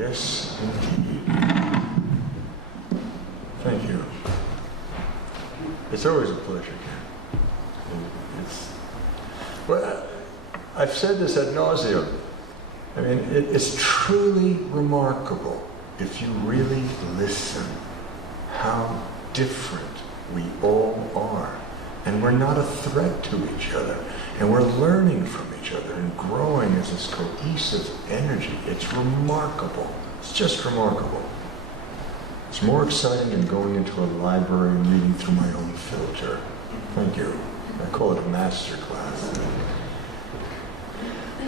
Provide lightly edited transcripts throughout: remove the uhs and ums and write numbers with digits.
Yes, indeed. Thank you. It's always a pleasure, Ken. Well, I've said this ad nauseum. I mean, it's truly remarkable, if you really listen, how different we all are. And we're not a threat to each other. And we're learning from each other and growing as this cohesive energy. It's remarkable. It's just remarkable. It's more exciting than going into a library and reading through my own filter. Thank you. I call it a master class.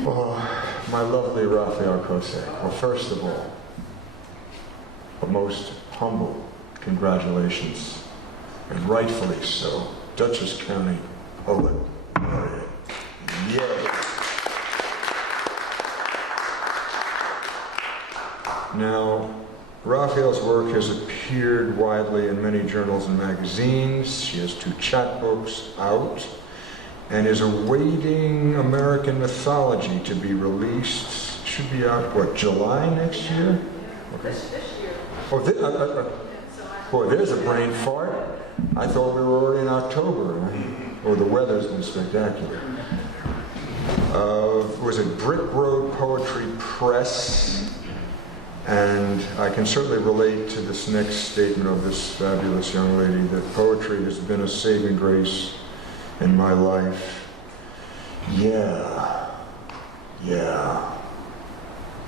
Oh, my lovely Raphael Kosek. Well, first of all, a most humble congratulations, and rightfully so, Dutchess County Poet Laureate. Yay! Now, Raphael's work has appeared widely in many journals and magazines. She has 2 chapbooks out and is awaiting American Mythology to be released. Should be out, what, July next year? Okay. This year. Oh, boy, there's a brain fart. I thought we were already in October. Or the weather's been spectacular. Was it Brick Road Poetry Press? And I can certainly relate to this next statement of this fabulous young lady, that poetry has been a saving grace in my life. Yeah.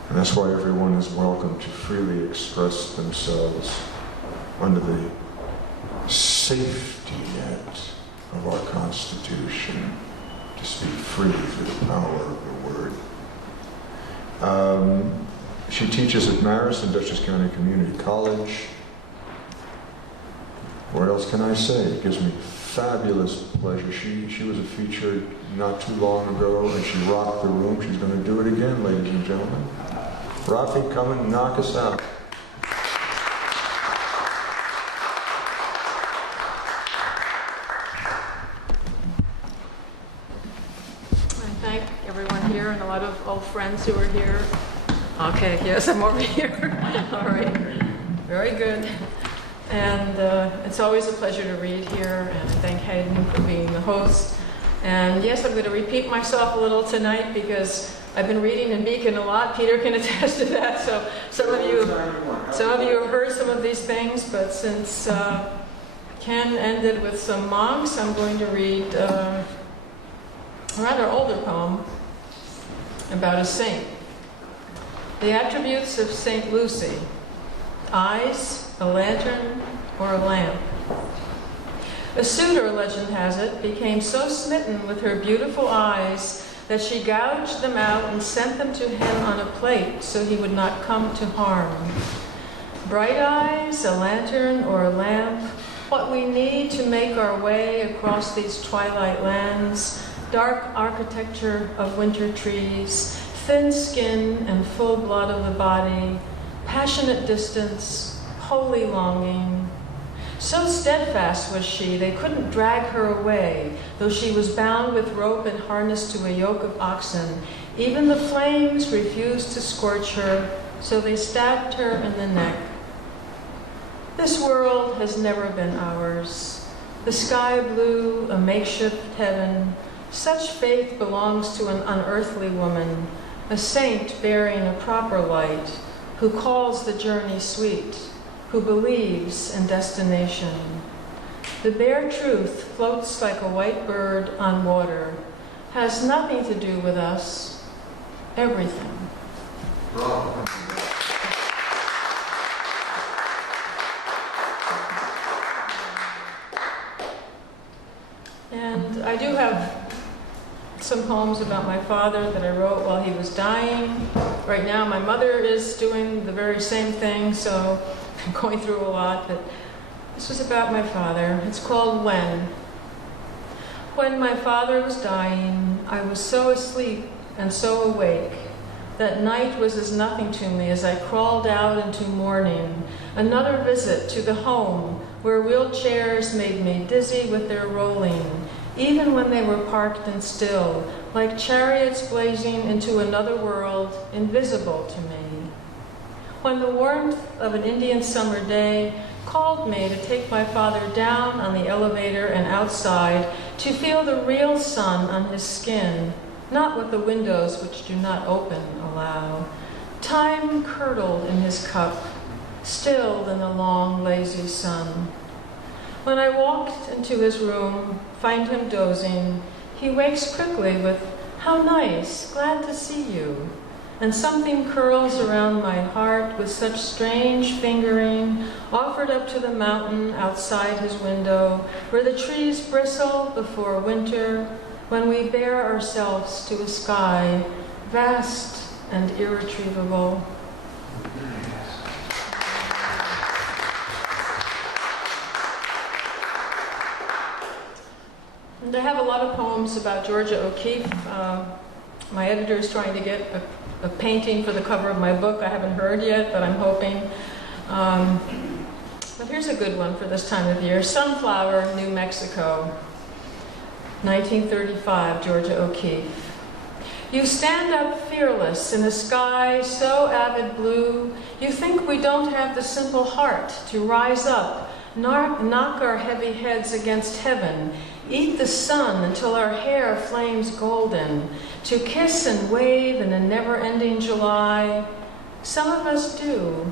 And that's why everyone is welcome to freely express themselves under the safety net of our Constitution, to speak freely through the power of the word. She teaches at Marist and Dutchess County Community College. What else can I say? It gives me fabulous pleasure. She was a feature not too long ago, and she rocked the room. She's going to do it again, ladies and gentlemen. Rafi, come and knock us out. I thank everyone here and a lot of old friends who are here. Okay, yes, I'm over here. All right, very good. And it's always a pleasure to read here, and I thank Hayden for being the host. And yes, I'm going to repeat myself a little tonight because I've been reading in Beacon a lot. Peter can attest to that. So some of you have heard some of these things, but since Ken ended with some monks, I'm going to read a rather older poem about a saint. The attributes of St. Lucy: eyes, a lantern, or a lamp. A suitor, legend has it, became so smitten with her beautiful eyes that she gouged them out and sent them to him on a plate so he would not come to harm. Bright eyes, a lantern, or a lamp, what we need to make our way across these twilight lands, dark architecture of winter trees, thin skin and full blood of the body, passionate distance, holy longing. So steadfast was she, they couldn't drag her away, though she was bound with rope and harnessed to a yoke of oxen. Even the flames refused to scorch her, so they stabbed her in the neck. This world has never been ours. The sky blue, a makeshift heaven. Such faith belongs to an unearthly woman, a saint bearing a proper light, who calls the journey sweet, who believes in destination. The bare truth floats like a white bird on water, has nothing to do with us, everything. Bravo. And I do have some poems about my father that I wrote while he was dying. Right now my mother is doing the very same thing, so I'm going through a lot, but this was about my father. It's called When. When my father was dying, I was so asleep and so awake that night was as nothing to me as I crawled out into morning, another visit to the home where wheelchairs made me dizzy with their rolling, even when they were parked and still, like chariots blazing into another world, invisible to me. when the warmth of an Indian summer day called me to take my father down on the elevator and outside to feel the real sun on his skin, not what the windows which do not open allow. Time curdled in his cup, stilled in the long, lazy sun. When I walked into his room, find him dozing, he wakes quickly with, "How nice, glad to see you." And something curls around my heart with such strange fingering, offered up to the mountain outside his window, where the trees bristle before winter, when we bear ourselves to a sky vast and irretrievable. And I have a lot of poems about Georgia O'Keeffe. My editor is trying to get a painting for the cover of my book. I haven't heard yet, but I'm hoping. But here's a good one for this time of year. Sunflower, New Mexico, 1935, Georgia O'Keeffe. You stand up fearless in a sky so avid blue, you think we don't have the simple heart to rise up, knock our heavy heads against heaven, eat the sun until our hair flames golden, to kiss and wave in a never-ending July. Some of us do,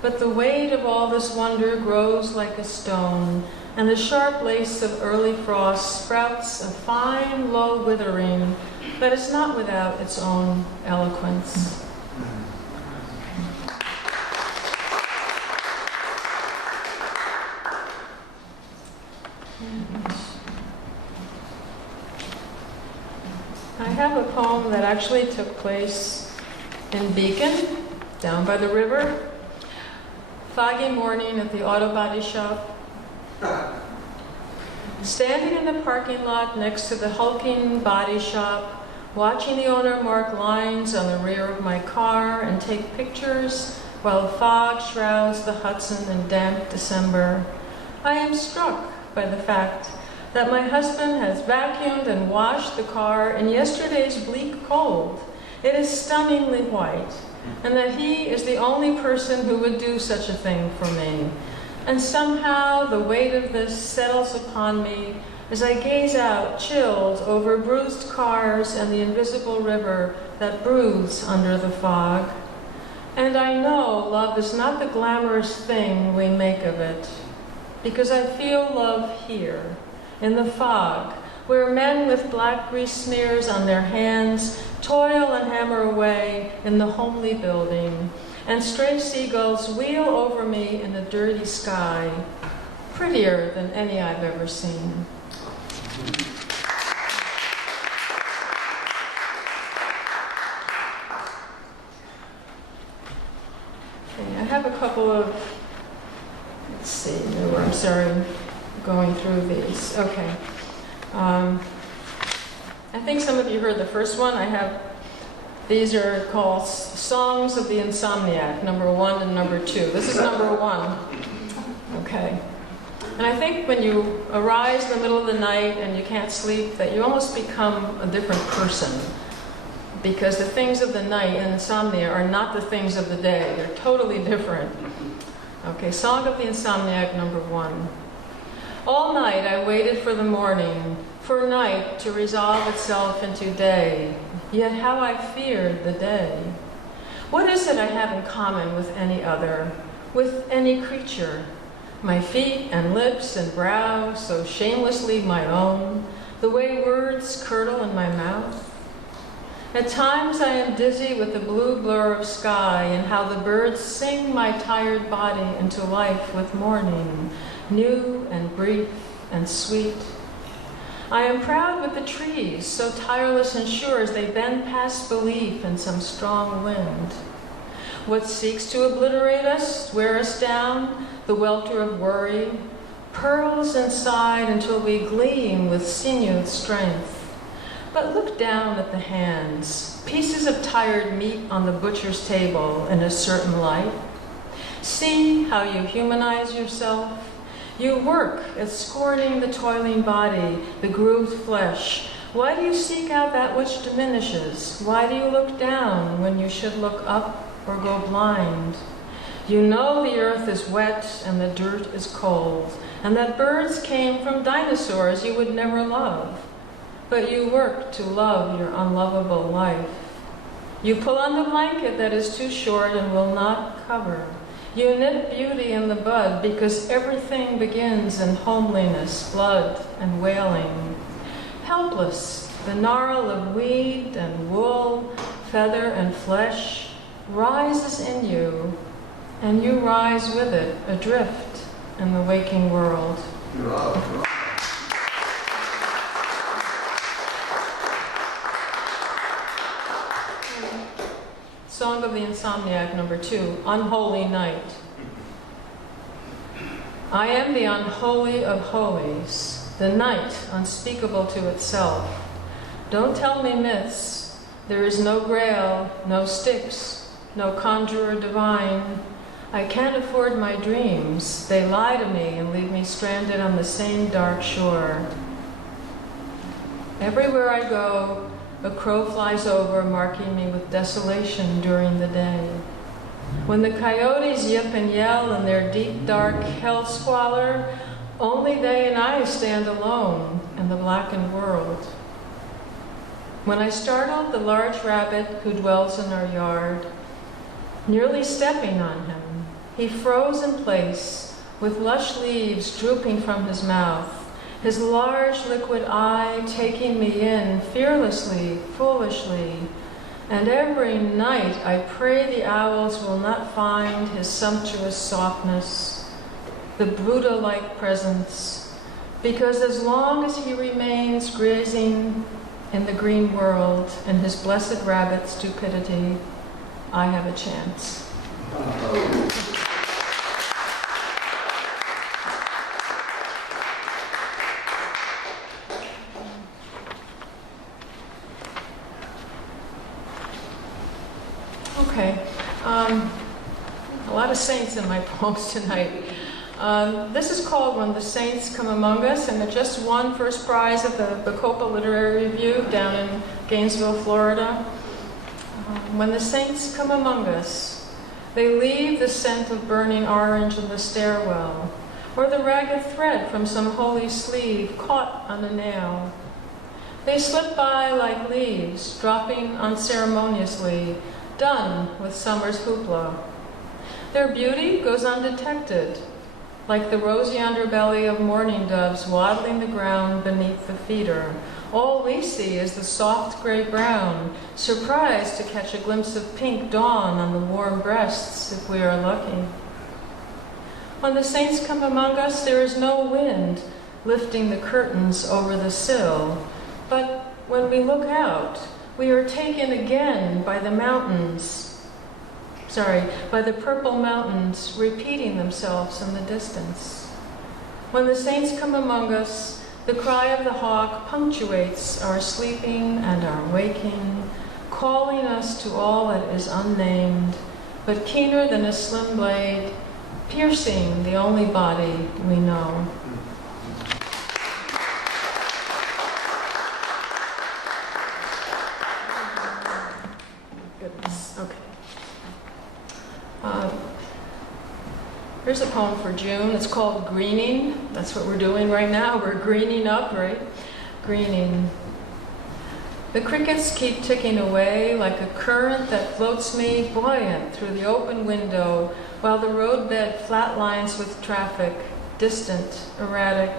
but the weight of all this wonder grows like a stone, and the sharp lace of early frost sprouts a fine, low withering, but it's not without its own eloquence. I have a poem that actually took place in Beacon, down by the river. Foggy morning at the auto body shop. Standing in the parking lot next to the hulking body shop, watching the owner mark lines on the rear of my car and take pictures while fog shrouds the Hudson in damp December, I am struck by the fact that my husband has vacuumed and washed the car in yesterday's bleak cold. It is stunningly white, and that he is the only person who would do such a thing for me. And somehow the weight of this settles upon me as I gaze out, chilled, over bruised cars and the invisible river that broods under the fog. And I know love is not the glamorous thing we make of it, because I feel love here, in the fog, where men with black grease smears on their hands toil and hammer away in the homely building, and stray seagulls wheel over me in a dirty sky, prettier than any I've ever seen. Okay, I have a couple of, let's see, I'm sorry, going through these. Okay. I think some of you heard the first one. These are called Songs of the Insomniac, number 1 and number 2. This is number 1. Okay. And I think when you arise in the middle of the night and you can't sleep, that you almost become a different person. Because the things of the night and insomnia are not the things of the day. They're totally different. Okay, Song of the Insomniac, number 1. All night I waited for the morning, for night to resolve itself into day, yet how I feared the day. What is it I have in common with any other, with any creature? My feet and lips and brow, so shamelessly my own, the way words curdle in my mouth. At times I am dizzy with the blue blur of sky and how the birds sing my tired body into life with morning, new and brief and sweet. I am proud with the trees, so tireless and sure as they bend past belief in some strong wind. What seeks to obliterate us, wear us down, the welter of worry, pearls inside until we gleam with sinewed strength. But look down at the hands, pieces of tired meat on the butcher's table in a certain light. See how you humanize yourself. You work at scorning the toiling body, the grooved flesh. Why do you seek out that which diminishes? Why do you look down when you should look up or go blind? You know the earth is wet and the dirt is cold, and that birds came from dinosaurs you would never love. But you work to love your unlovable life. You pull on the blanket that is too short and will not cover. You nip beauty in the bud because everything begins in homeliness, blood, and wailing. Helpless, the gnarl of weed and wool, feather and flesh rises in you, and you rise with it, adrift in the waking world. Song of the Insomniac, number 2, Unholy Night. I am the unholy of holies, the night unspeakable to itself. Don't tell me myths. There is no grail, no Styx, no conjurer divine. I can't afford my dreams. They lie to me and leave me stranded on the same dark shore. Everywhere I go, a crow flies over, marking me with desolation during the day. When the coyotes yip and yell in their deep, dark hell squalor, only they and I stand alone in the blackened world. When I startled the large rabbit who dwells in our yard, nearly stepping on him, he froze in place with lush leaves drooping from his mouth, his large liquid eye taking me in fearlessly, foolishly. And every night I pray the owls will not find his sumptuous softness, the Buddha-like presence, because as long as he remains grazing in the green world in his blessed rabbit stupidity, I have a chance. Okay, a lot of saints in my poems tonight. This is called When the Saints Come Among Us, and it just won first prize at the Bacopa Literary Review down in Gainesville, Florida. When the saints come among us, they leave the scent of burning orange in the stairwell, or the ragged thread from some holy sleeve caught on a nail. They slip by like leaves, dropping unceremoniously, done with summer's hoopla. Their beauty goes undetected, like the rosy underbelly of mourning doves waddling the ground beneath the feeder. All we see is the soft gray-brown, surprised to catch a glimpse of pink dawn on the warm breasts, if we are lucky. When the saints come among us, there is no wind lifting the curtains over the sill, but when we look out, we are taken again by the mountains, by the purple mountains repeating themselves in the distance. When the saints come among us, the cry of the hawk punctuates our sleeping and our waking, calling us to all that is unnamed, but keener than a slim blade, piercing the only body we know. Goodness, okay. Here's a poem for June. It's called Greening. That's what we're doing right now. We're greening up, right? Greening. The crickets keep ticking away like a current that floats me buoyant through the open window while the roadbed flatlines with traffic, distant, erratic.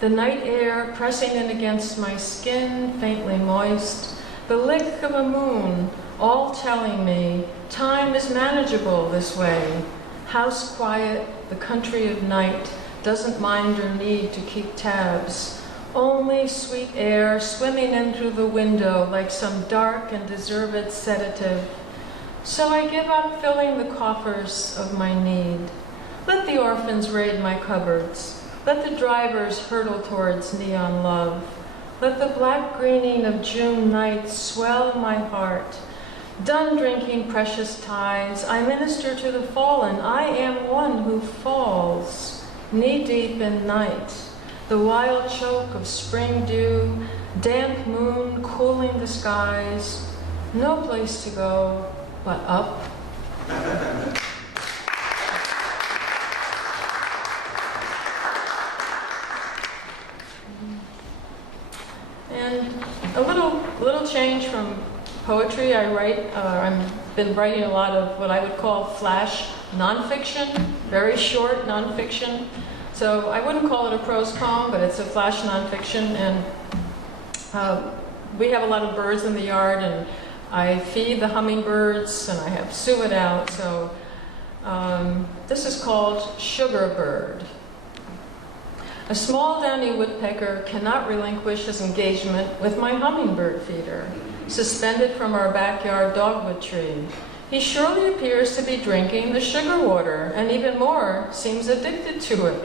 The night air pressing in against my skin, faintly moist. The lick of a moon, all telling me time is manageable this way. House quiet, the country of night, doesn't mind or need to keep tabs. Only sweet air swimming in through the window like some dark and deserved sedative. So I give up filling the coffers of my need. Let the orphans raid my cupboards. Let the drivers hurtle towards neon love. Let the black greening of June night swell my heart. Done drinking precious tides, I minister to the fallen. I am one who falls, knee-deep in night. The wild choke of spring dew, damp moon cooling the skies. No place to go but up. A little change from poetry. I've been writing a lot of what I would call flash nonfiction, very short nonfiction. So I wouldn't call it a prose poem, but it's a flash nonfiction. And we have a lot of birds in the yard, and I feed the hummingbirds, and I have suet out. So this is called Sugar Bird. A small downy woodpecker cannot relinquish his engagement with my hummingbird feeder, suspended from our backyard dogwood tree. He surely appears to be drinking the sugar water, and even more, seems addicted to it.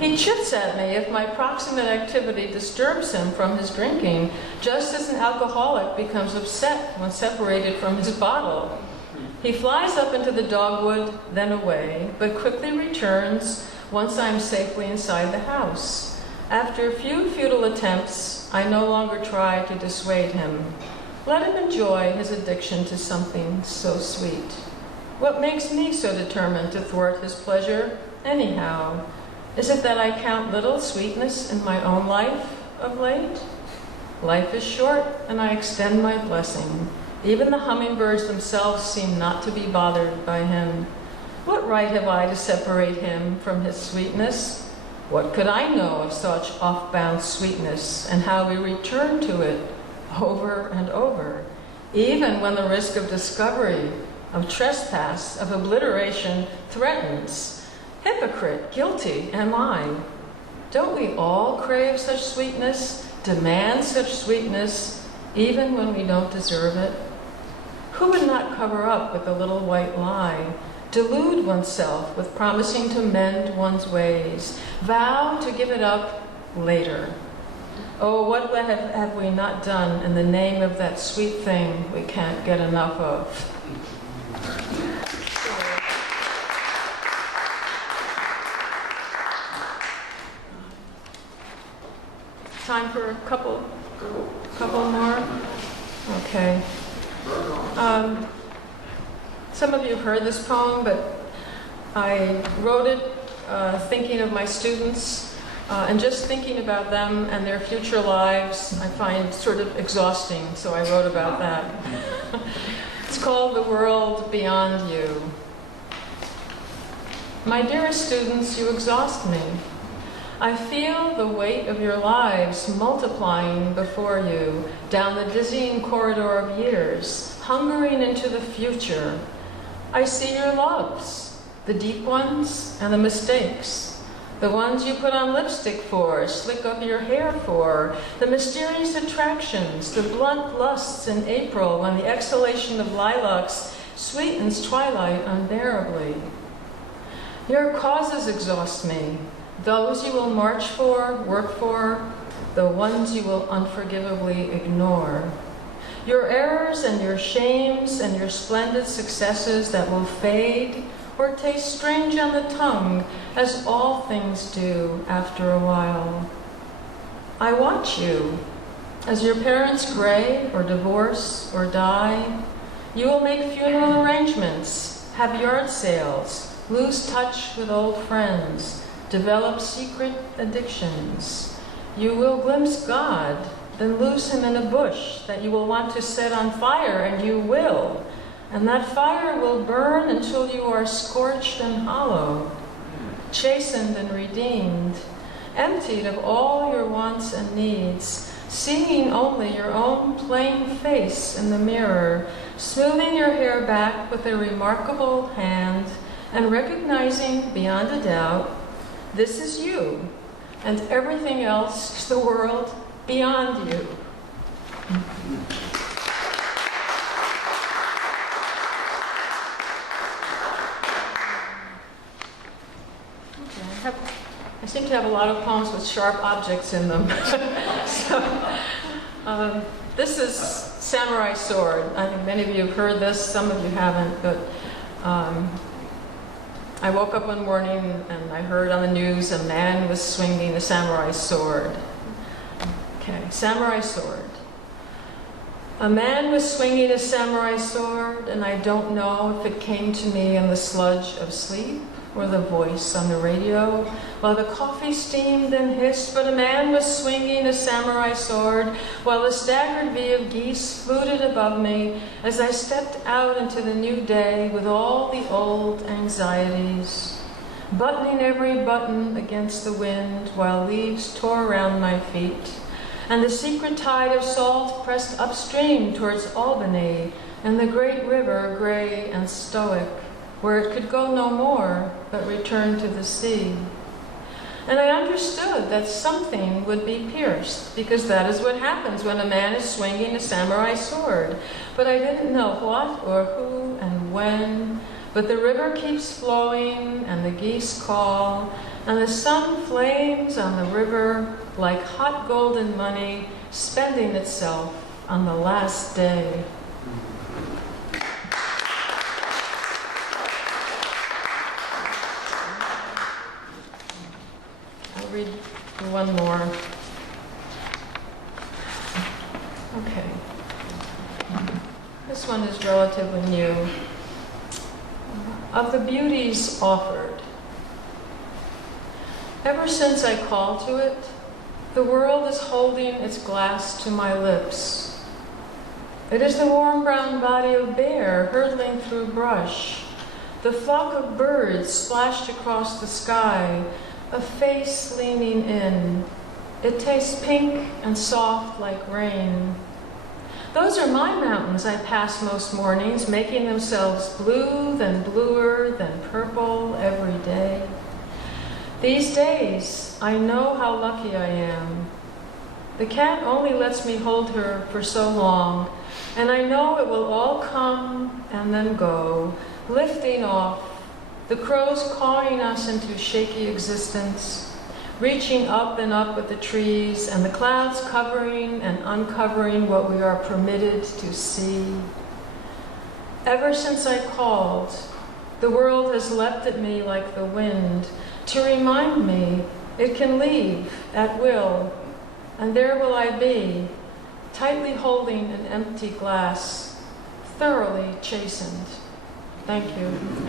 He chits at me if my proximate activity disturbs him from his drinking, just as an alcoholic becomes upset when separated from his bottle. He flies up into the dogwood, then away, but quickly returns once I am safely inside the house. After a few futile attempts, I no longer try to dissuade him. Let him enjoy his addiction to something so sweet. What makes me so determined to thwart his pleasure, anyhow? Is it that I count little sweetness in my own life of late? Life is short, and I extend my blessing. Even the hummingbirds themselves seem not to be bothered by him. What right have I to separate him from his sweetness? What could I know of such off-bound sweetness, and how we return to it over and over, even when the risk of discovery, of trespass, of obliteration threatens? Hypocrite, guilty am I. Don't we all crave such sweetness, demand such sweetness, even when we don't deserve it? Who would not cover up with a little white lie, delude oneself with promising to mend one's ways, vow to give it up later? Oh, what have we not done in the name of that sweet thing we can't get enough of? Time for a couple more? Okay. Some of you have heard this poem, but I wrote it thinking of my students, and just thinking about them and their future lives I find sort of exhausting, so I wrote about that. It's called The World Beyond You. My dearest students, you exhaust me. I feel the weight of your lives multiplying before you down the dizzying corridor of years, hungering into the future. I see your loves, the deep ones and the mistakes, the ones you put on lipstick for, slick up your hair for, the mysterious attractions, the blunt lusts in April when the exhalation of lilacs sweetens twilight unbearably. Your causes exhaust me. Those you will march for, work for, the ones you will unforgivably ignore. Your errors and your shames and your splendid successes that will fade or taste strange on the tongue, as all things do after a while. I watch you. As your parents gray or divorce or die, you will make funeral arrangements, have yard sales, lose touch with old friends, develop secret addictions. You will glimpse God, then lose him in a bush that you will want to set on fire, and you will. And that fire will burn until you are scorched and hollow, chastened and redeemed, emptied of all your wants and needs, seeing only your own plain face in the mirror, smoothing your hair back with a remarkable hand, and recognizing beyond a doubt, this is you, and everything else is the world beyond you. Okay, I seem to have a lot of poems with sharp objects in them. So, this is Samurai Sword. I think many of you have heard this, some of you haven't, but I woke up one morning and I heard on the news a man was swinging a samurai sword. Okay, samurai sword. A man was swinging a samurai sword, and I don't know if it came to me in the sludge of sleep or the voice on the radio, while the coffee steamed and hissed, but a man was swinging a samurai sword, while a staggered V of geese fluted above me as I stepped out into the new day with all the old anxieties, buttoning every button against the wind while leaves tore around my feet, and the secret tide of salt pressed upstream towards Albany, and the great river gray and stoic, where it could go no more but return to the sea. And I understood that something would be pierced, because that is what happens when a man is swinging a samurai sword. But I didn't know what or who and when, but the river keeps flowing and the geese call, and the sun flames on the river like hot golden money spending itself on the last day. I'll read one more. Okay. This one is relatively new. Of the beauties offered. Ever since I called to it, the world is holding its glass to my lips. It is the warm brown body of bear hurtling through brush, the flock of birds splashed across the sky, a face leaning in. It tastes pink and soft like rain. Those are my mountains I pass most mornings, making themselves blue, then bluer, then purple every day. These days, I know how lucky I am. The cat only lets me hold her for so long, and I know it will all come and then go, lifting off, the crows cawing us into shaky existence, reaching up and up at the trees, and the clouds covering and uncovering what we are permitted to see. Ever since I called, the world has leapt at me like the wind to remind me it can leave at will, and there will I be, tightly holding an empty glass, thoroughly chastened. Thank you.